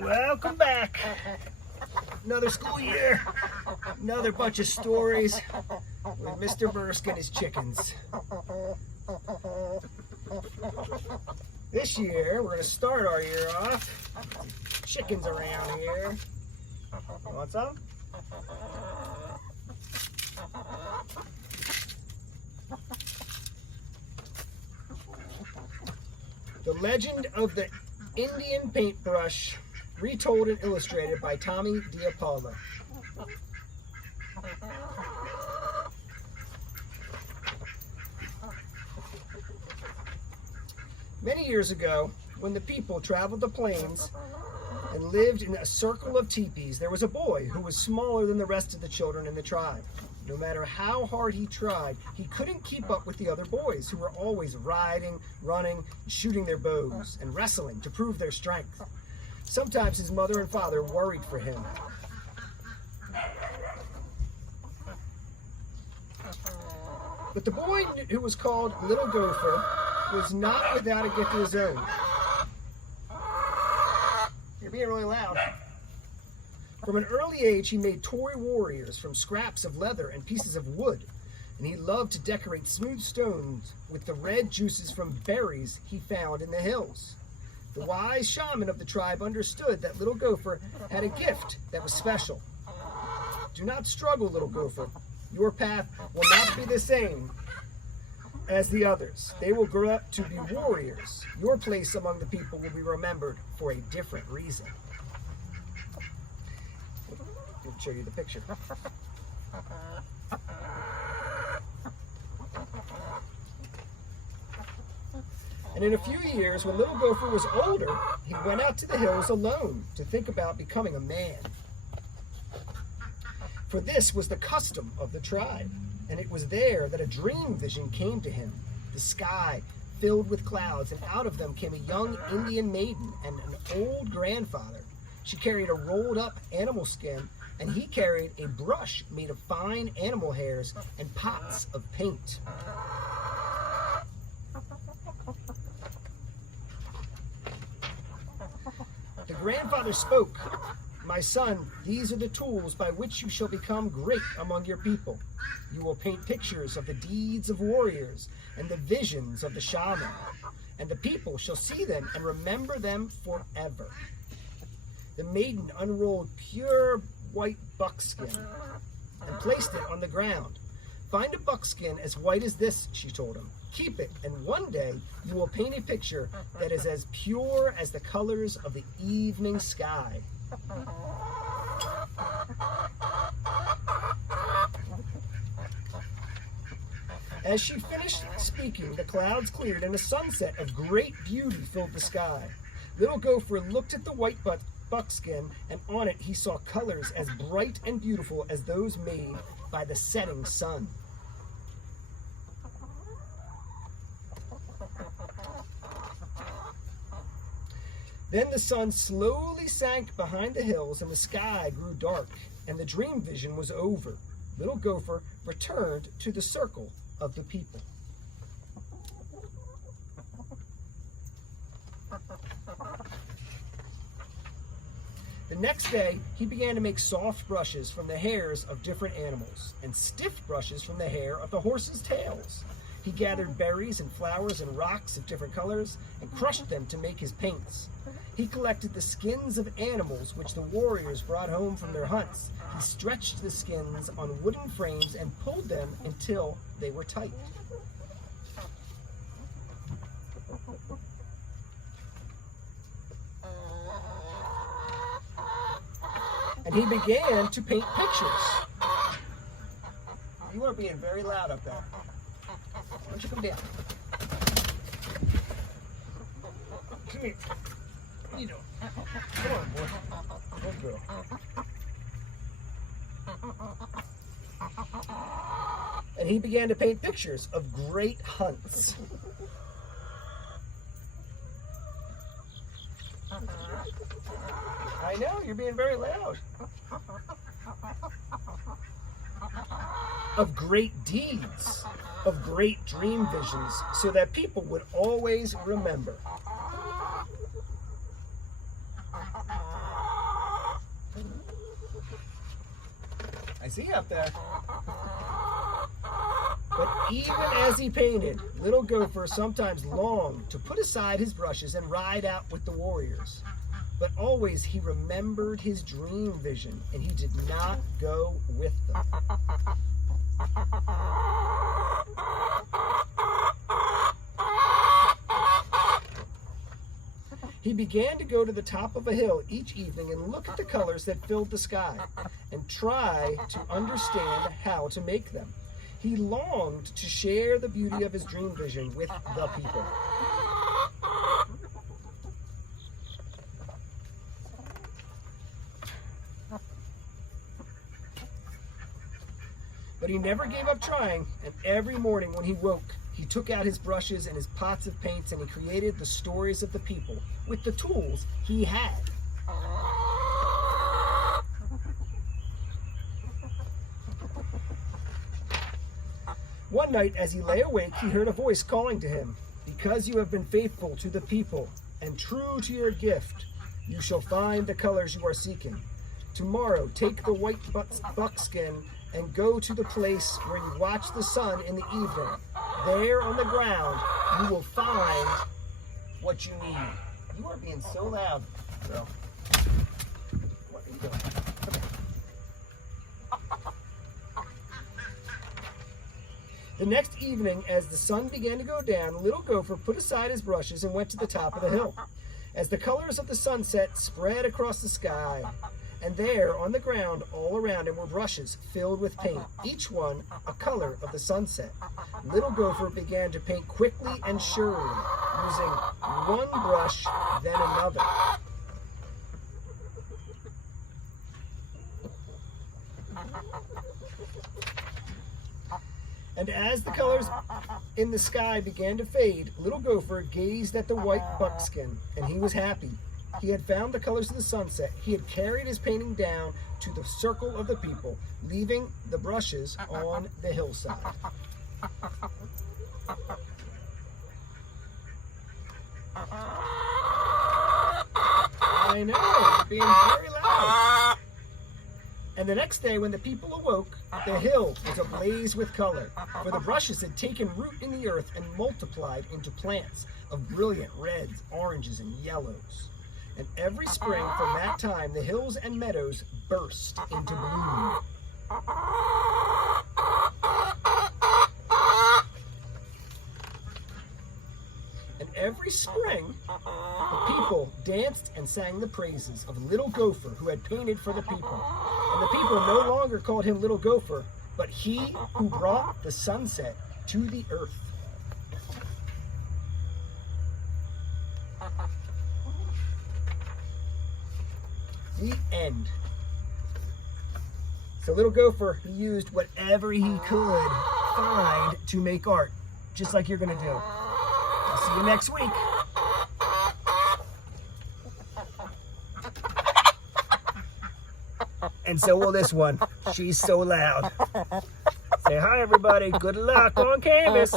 Welcome back. Another school year. Another bunch of stories with Mr. Bursk and his chickens. This year, we're going to start our year off. Chickens around here. You want some? The Legend of the Indian Paintbrush, retold and illustrated by dePaolo. Many years ago, when the people traveled the plains and lived in a circle of teepees, there was a boy who was smaller than the rest of the children in the tribe. No matter how hard he tried, he couldn't keep up with the other boys who were always riding, running, shooting their bows, and wrestling to prove their strength. Sometimes his mother and father worried for him. But the boy who was called Little Gopher was not without a gift of his own. You're being really loud. From an early age, he made toy warriors from scraps of leather and pieces of wood, and he loved to decorate smooth stones with the red juices from berries he found in the hills. The wise shaman of the tribe understood that Little Gopher had a gift that was special. Do not struggle, Little Gopher. Your path will not be the same as the others. They will grow up to be warriors. Your place among the people will be remembered for a different reason. I'll show you the picture. And in a few years, when Little Gopher was older, he went out to the hills alone to think about becoming a man. For this was the custom of the tribe, and it was there that a dream vision came to him. The sky filled with clouds, and out of them came a young Indian maiden and an old grandfather. She carried a rolled-up animal skin, and he carried a brush made of fine animal hairs and pots of paint. The grandfather spoke. My son, these are the tools by which you shall become great among your people. You will paint pictures of the deeds of warriors and the visions of the shaman, and the people shall see them and remember them forever. The maiden unrolled pure white buckskin and placed it on the ground. Find a buckskin as white as this, she told him. Keep it, and one day you will paint a picture that is as pure as the colors of the evening sky. As she finished speaking, the clouds cleared and a sunset of great beauty filled the sky. Little Gopher looked at the white buckskin, and on it he saw colors as bright and beautiful as those made by the setting sun. Then the sun slowly sank behind the hills, and the sky grew dark, and the dream vision was over. Little Gopher returned to the circle of the people. The next day, he began to make soft brushes from the hairs of different animals, and stiff brushes from the hair of the horses' tails. He gathered berries and flowers and rocks of different colors and crushed them to make his paints. He collected the skins of animals which the warriors brought home from their hunts. He stretched the skins on wooden frames and pulled them until they were tight. And he began to paint pictures. You are being very loud up there. Why don't you come down? Come here. What are you doing? Come on, boy. Good girl. And he began to paint pictures of great hunts. I know, you're being very loud. Of great deeds. of great dream visions so that people would always remember. I see you up there. But even as he painted, little Gopher sometimes longed to put aside his brushes and ride out with the warriors. But always he remembered his dream vision, and he did not go with them. He began to go to the top of a hill each evening and look at the colors that filled the sky and try to understand how to make them. He longed to share the beauty of his dream vision with the people. But he never gave up trying, and every morning when he woke, he took out his brushes and his pots of paints, and he created the stories of the people with the tools he had. One night, as he lay awake, he heard a voice calling to him, "Because you have been faithful to the people and true to your gift, you shall find the colors you are seeking. Tomorrow, take the white buckskin and go to the place where you watch the sun in the evening. There on the ground, you will find what you need." You are being so loud, bro. What are you doing? The next evening, as the sun began to go down, little Gopher put aside his brushes and went to the top of the hill. As the colors of the sunset spread across the sky, and there on the ground all around him were brushes filled with paint, each one a color of the sunset. Little Gopher began to paint quickly and surely, using one brush, then another. And as the colors in the sky began to fade, little Gopher gazed at the white buckskin, and he was happy. He had found the colors of the sunset. He had carried his painting down to the circle of the people, leaving the brushes on the hillside. I know, it's being very loud. And the next day, when the people awoke, the hill was ablaze with color, for the brushes had taken root in the earth and multiplied into plants of brilliant reds, oranges, and yellows. And every spring from that time, the hills and meadows burst into bloom. And every spring, the people danced and sang the praises of little Gopher, who had painted for the people. And the people no longer called him little Gopher, but he who brought the sunset to the earth. The end. So little Gopher, he used whatever he could find to make art, just like you're going to do. I'll see you next week. And so will this one. She's so loud. Say hi, everybody. Good luck on canvas.